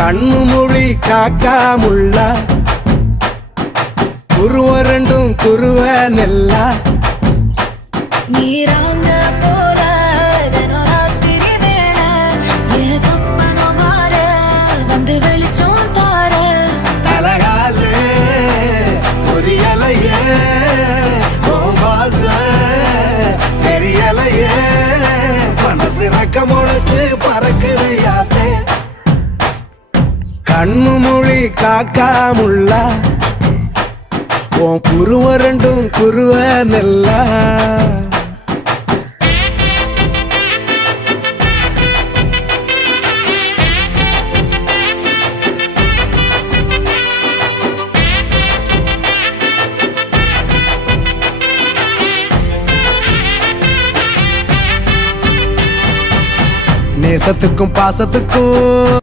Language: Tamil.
கண்ணு மொழி காக்காமுள்ள குருவ ரெண்டும் குருவ நெல்லா நீராங்க போல ராத்திரி வேண என் சொப்பனம் மாற வந்து வெளிச்சம் தார தலகாலே பொரியலையே வாச தெரியலையே மனசு ரக்க முளைச்சு பறக்குது யாத்தே கண்ணு மொழி காக்காமுள்ள உன் குருவ ரெண்டும் குருவ நெல்லா நேசத்துக்கும் பாசத்துக்கும்